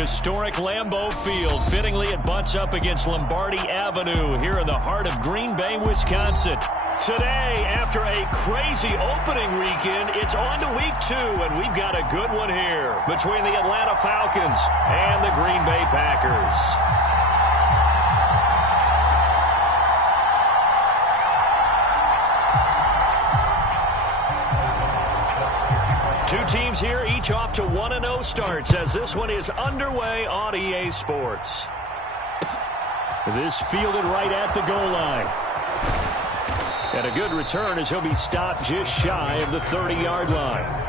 Historic Lambeau Field. Fittingly, it butts up against Lombardi Avenue here in the heart of Green Bay, Wisconsin. Today, after a crazy opening weekend, it's on to week 2, and we've got a good one here between the Atlanta Falcons and the Green Bay Packers. Two teams here, each off to 1-0 starts as this one is underway on EA Sports. This fielded right at the goal line. And a good return as he'll be stopped just shy of the 30-yard line.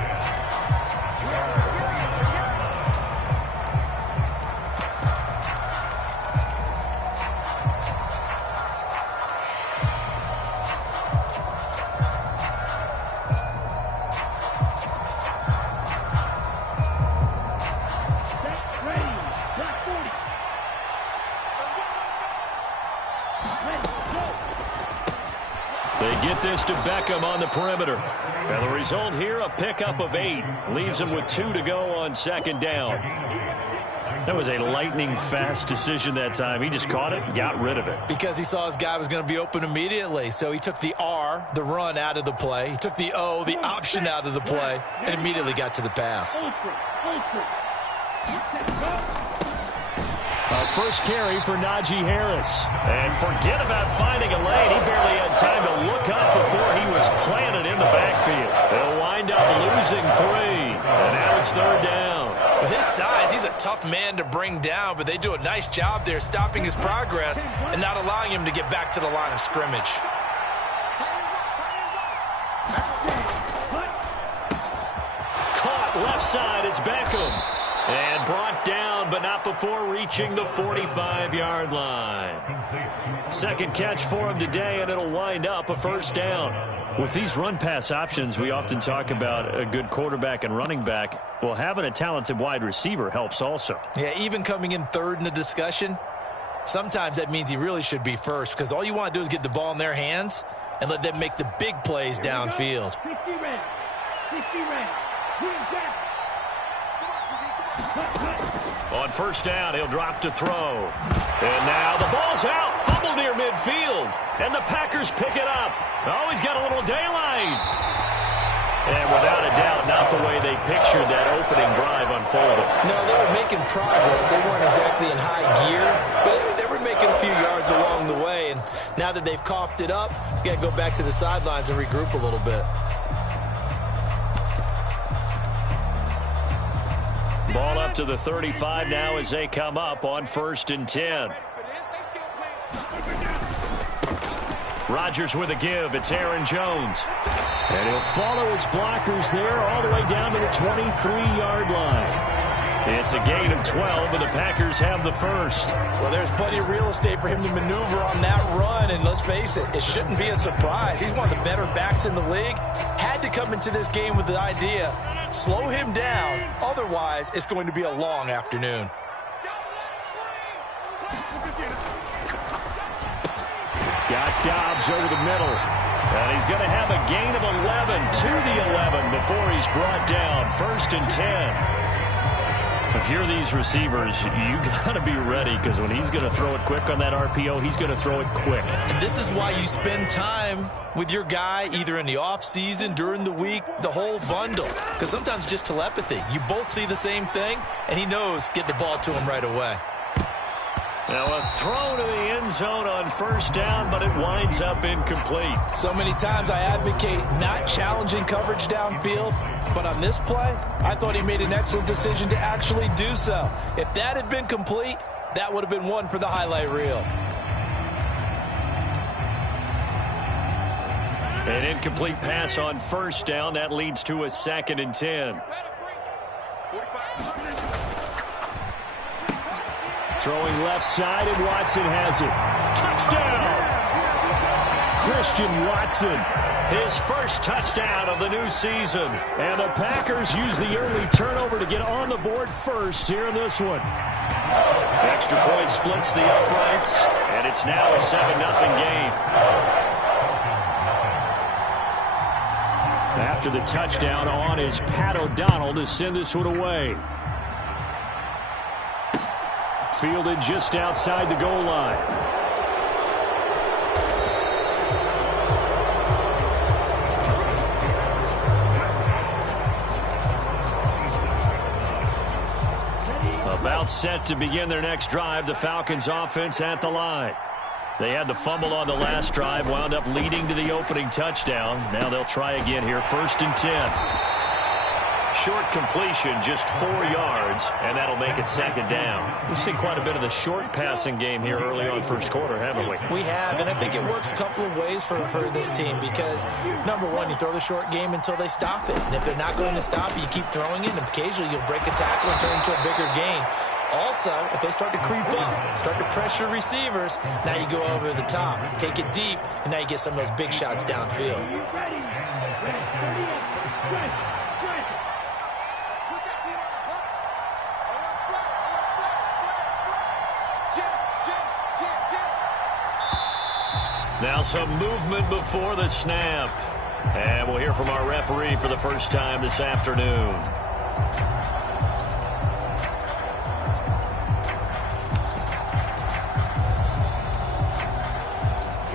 This to Beckham on the perimeter. And the result here, a pickup of 8. Leaves him with 2 to go on second down. That was a lightning-fast decision that time. He just caught it and got rid of it. Because he saw his guy was going to be open immediately. So he took the R, the run, out of the play. He took the O, the option, out of the play, and immediately got to the pass. First carry for Najee Harris. And forget about finding a lane. He barely had time to look up before he was planted in the backfield. They'll wind up losing 3. And now it's third down. With his size, he's a tough man to bring down, but they do a nice job there stopping his progress and not allowing him to get back to the line of scrimmage. Caught left side, it's Beckham. And brought down, but not before reaching the 45-yard line. Second catch for him today, and it'll wind up a first down. With these run-pass options, we often talk about a good quarterback and running back. Well, having a talented wide receiver helps also. Yeah, even coming in third in the discussion, sometimes that means he really should be first, because all you want to do is get the ball in their hands and let them make the big plays downfield. 60 red. 60 red. On first down, he'll drop to throw. And now the ball's out. Fumble near midfield. And the Packers pick it up. Oh, he's got a little daylight. And without a doubt, not the way they pictured that opening drive unfolding. No, they were making progress. They weren't exactly in high gear, but they were making a few yards along the way. And now that they've coughed it up, you got to go back to the sidelines and regroup a little bit. Ball up to the 35 now as they come up on 1st and 10. Rodgers with a give. It's Aaron Jones. And he'll follow his blockers there all the way down to the 23-yard line. It's a gain of 12, and the Packers have the first. Well, there's plenty of real estate for him to maneuver on that run, and let's face it, it shouldn't be a surprise. He's one of the better backs in the league. Had to come into this game with the idea, slow him down, otherwise it's going to be a long afternoon. Got Dobbs over the middle. And he's going to have a gain of 11 to the 11 before he's brought down. 1st and 10. If you're these receivers, you got to be ready, because when he's going to throw it quick on that RPO, he's going to throw it quick. And this is why you spend time with your guy either in the offseason, during the week, the whole bundle. Because sometimes just telepathy. You both see the same thing, and he knows get the ball to him right away. Now a throw to the end zone on first down, but it winds up incomplete. So many times I advocate not challenging coverage downfield, but on this play, I thought he made an excellent decision to actually do so. If that had been complete, that would have been one for the highlight reel. An incomplete pass on first down. That leads to a 2nd and 10. Throwing left side, and Watson has it. Touchdown! Christian Watson, his first touchdown of the new season. And the Packers use the early turnover to get on the board first here in this one. Extra point splits the uprights, and it's now a 7-0 game. After the touchdown on is Pat O'Donnell to send this one away. fielded just outside the goal line. About set to begin their next drive, the Falcons offense at the line. They had the fumble on the last drive, wound up leading to the opening touchdown. Now they'll try again here, 1st and 10. Short completion, just 4 yards, and that'll make it 2nd down. We've seen quite a bit of the short passing game here early on first quarter, haven't we? We have, and I think it works a couple of ways for this team because, number one, you throw the short game until they stop it. And if they're not going to stop it, you keep throwing it, and occasionally you'll break a tackle and turn into a bigger gain. Also, if they start to creep up, start to pressure receivers, now you go over the top, take it deep, and now you get some of those big shots downfield. Now some movement before the snap. And we'll hear from our referee for the first time this afternoon.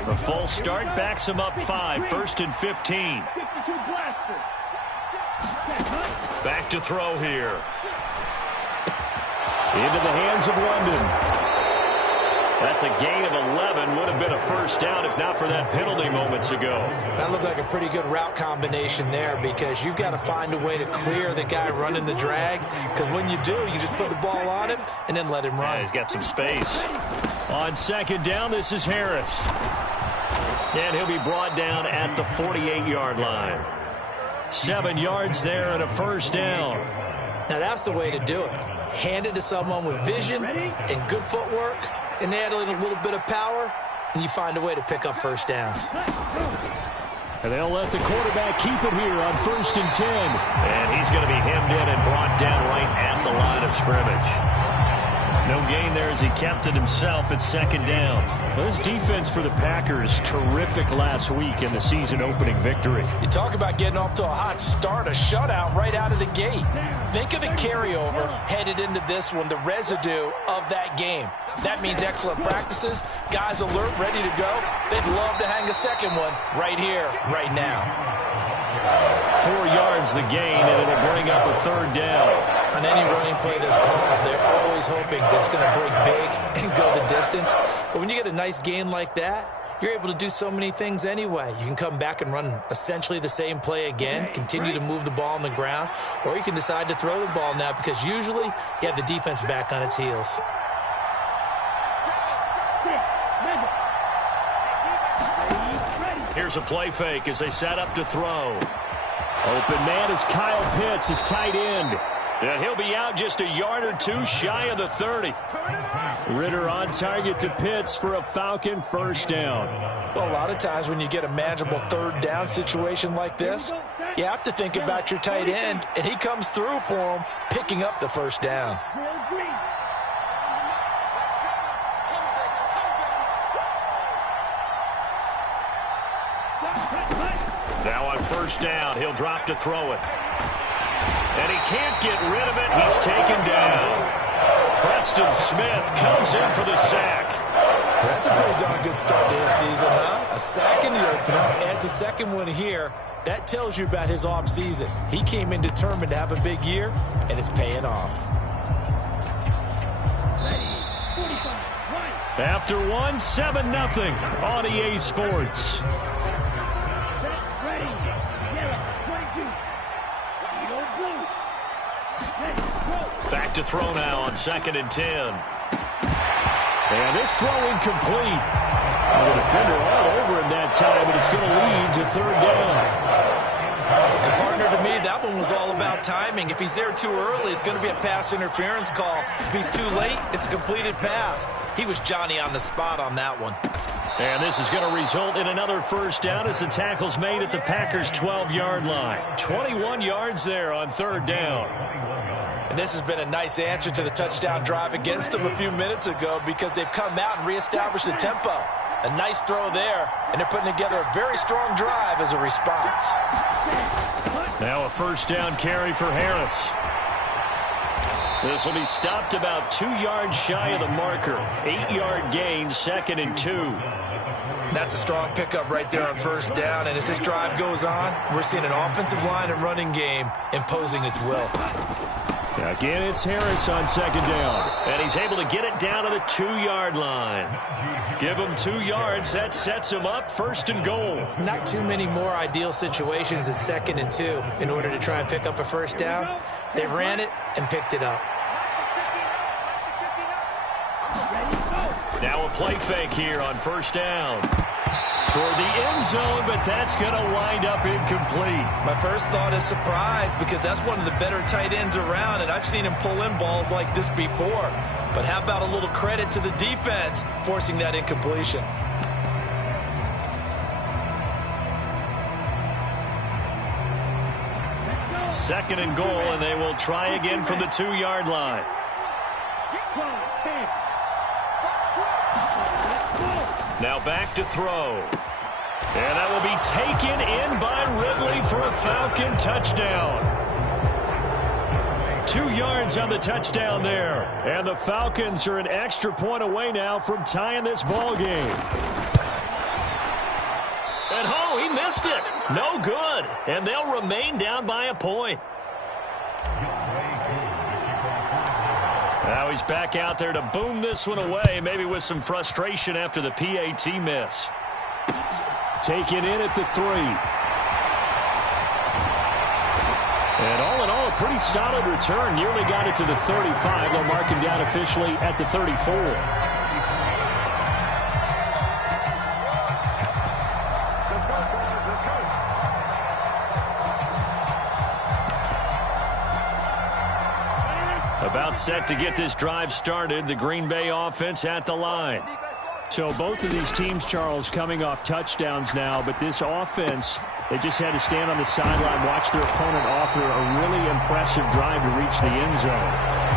The full start backs him up 5, 1st and 15. Back to throw here. Into the hands of London. That's a gain of 11. Would have been a first down if not for that penalty moments ago. That looked like a pretty good route combination there because you've got to find a way to clear the guy running the drag because when you do, you just put the ball on him and then let him run. Yeah, he's got some space. On 2nd down, this is Harris. And he'll be brought down at the 48-yard line. 7 yards there and a first down. Now that's the way to do it. Hand it to someone with vision and good footwork, and add in a little bit of power, and you find a way to pick up first downs. And they'll let the quarterback keep it here on 1st and 10. And he's going to be hemmed in and brought down right at the line of scrimmage. No gain there as he kept it himself at 2nd down. Well, this defense for the Packers, terrific last week in the season-opening victory. You talk about getting off to a hot start, a shutout right out of the gate. Think of the carryover headed into this one, the residue of that game. That means excellent practices, guys alert, ready to go. They'd love to hang a second one right here, right now. 4 yards the gain, and it'll bring up a 3rd down. On any running play that's called, they're always hoping that it's going to break big and go the distance. But when you get a nice gain like that, you're able to do so many things anyway. You can come back and run essentially the same play again, continue to move the ball on the ground, or you can decide to throw the ball now because usually you have the defense back on its heels. Here's a play fake as they set up to throw. Open man is Kyle Pitts, his tight end. And he'll be out just a yard or two shy of the 30. Ritter on target to Pitts for a Falcon first down. Well, a lot of times when you get a manageable 3rd down situation like this, you have to think about your tight end, and he comes through for him, picking up the first down. Now on 1st down, he'll drop to throw it. And he can't get rid of it. He's taken down. Preston Smith comes in for the sack. That's a pretty darn good start to his season, huh? A sack in the opener, adds a second one here. That tells you about his offseason. He came in determined to have a big year, and it's paying off. After one, 7-0 on EA Sports. Back to throw now on 2nd and 10. And this throw incomplete. The defender all over him that time, but it's going to lead to 3rd down. And partner, to me, that one was all about timing. If he's there too early, it's going to be a pass interference call. If he's too late, it's a completed pass. He was Johnny on the spot on that one. And this is going to result in another first down as the tackle's made at the Packers' 12-yard line. 21 yards there on 3rd down. And this has been a nice answer to the touchdown drive against them a few minutes ago because they've come out and reestablished the tempo. A nice throw there, and they're putting together a very strong drive as a response. Now a first down carry for Harris. This will be stopped about 2 yards shy of the marker. 8-yard gain, 2nd and 2. That's a strong pickup right there on first down. And as this drive goes on, we're seeing an offensive line and running game imposing its will. Again, it's Harris on 2nd down. And he's able to get it down to the 2-yard line. Give him 2 yards. That sets him up 1st and goal. Not too many more ideal situations at 2nd and 2 in order to try and pick up a first down. They ran it and picked it up. Now a play fake here on 1st down. Toward the end zone, but that's going to wind up incomplete. My first thought is surprise, because that's one of the better tight ends around, and I've seen him pull in balls like this before. But how about a little credit to the defense forcing that incompletion? Second and goal, and they will try again from the 2-yard line. Now back to throw. And that will be taken in by Ridley for a Falcon touchdown. 2 yards on the touchdown there. And the Falcons are an extra point away now from tying this ball game. And oh, he missed it. No good. And they'll remain down by a point. Now he's back out there to boom this one away, maybe with some frustration after the PAT miss. Taken in at the 3. And all in all, a pretty solid return. Nearly got it to the 35. They'll mark him down officially at the 34. About set to get this drive started. The Green Bay offense at the line. So both of these teams, Charles, coming off touchdowns now, but this offense, they just had to stand on the sideline, watch their opponent offer a really impressive drive to reach the end zone.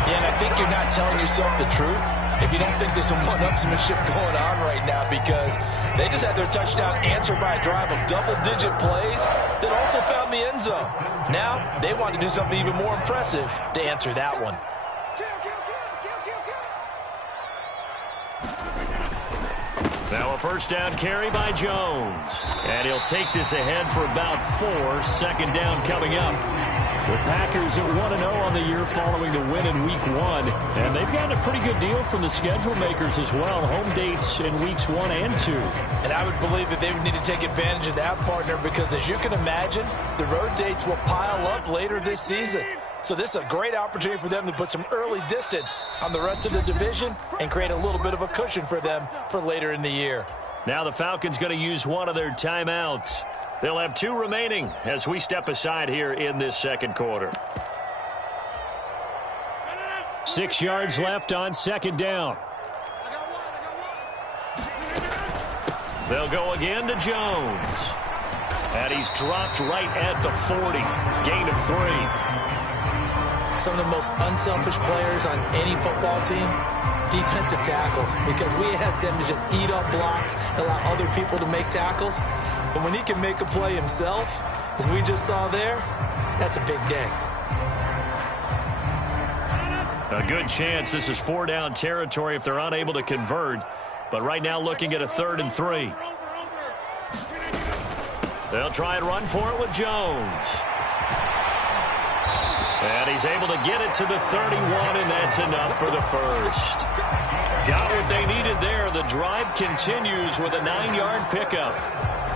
Yeah, and I think you're not telling yourself the truth if you don't think there's some one-upsmanship going on right now, because they just had their touchdown answered by a drive of double-digit plays that also found the end zone. Now they want to do something even more impressive to answer that one. Now a first down carry by Jones. And he'll take this ahead for about 4. 2nd down coming up. The Packers at 1-0 on the year following the win in Week 1. And they've gotten a pretty good deal from the schedule makers as well. Home dates in Weeks 1 and 2. And I would believe that they would need to take advantage of that, partner, because as you can imagine, the road dates will pile up later this season. So this is a great opportunity for them to put some early distance on the rest of the division and create a little bit of a cushion for them for later in the year. Now the Falcons going to use one of their timeouts. They'll have 2 remaining as we step aside here in this 2nd quarter. 6 yards left on 2nd down. They'll go again to Jones. And he's dropped right at the 40. Gain of 3. Some of the most unselfish players on any football team, defensive tackles, because we ask them to just eat up blocks, allow other people to make tackles. But when he can make a play himself, as we just saw there, that's a big day. A good chance this is 4-down territory if they're unable to convert. But right now looking at a 3rd and 3. They'll try and run for it with Jones. And he's able to get it to the 31, and that's enough for the first. Got what they needed there. The drive continues with a 9-yard pickup.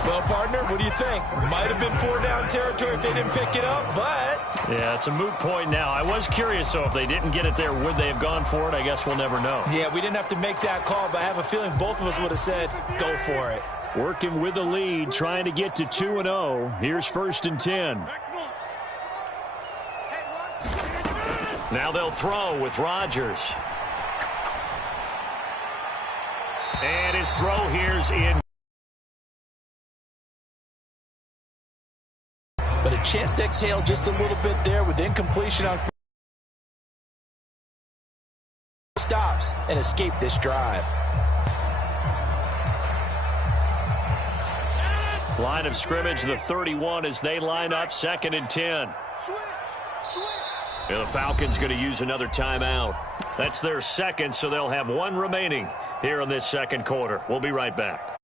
Well, partner, what do you think? Might have been 4-down territory if they didn't pick it up, but... Yeah, it's a moot point now. I was curious, so if they didn't get it there, would they have gone for it? I guess we'll never know. Yeah, we didn't have to make that call, but I have a feeling both of us would have said, go for it. Working with the lead, trying to get to 2-0. Here's 1st and 10. Now they'll throw with Rodgers. And his throw here's in. But a chance to exhale just a little bit there with incompletion on stops and escape this drive. Line of scrimmage, the 31 as they line up 2nd and 10. And the Falcons going to use another timeout. That's their second, so they'll have one remaining here in this second quarter. We'll be right back.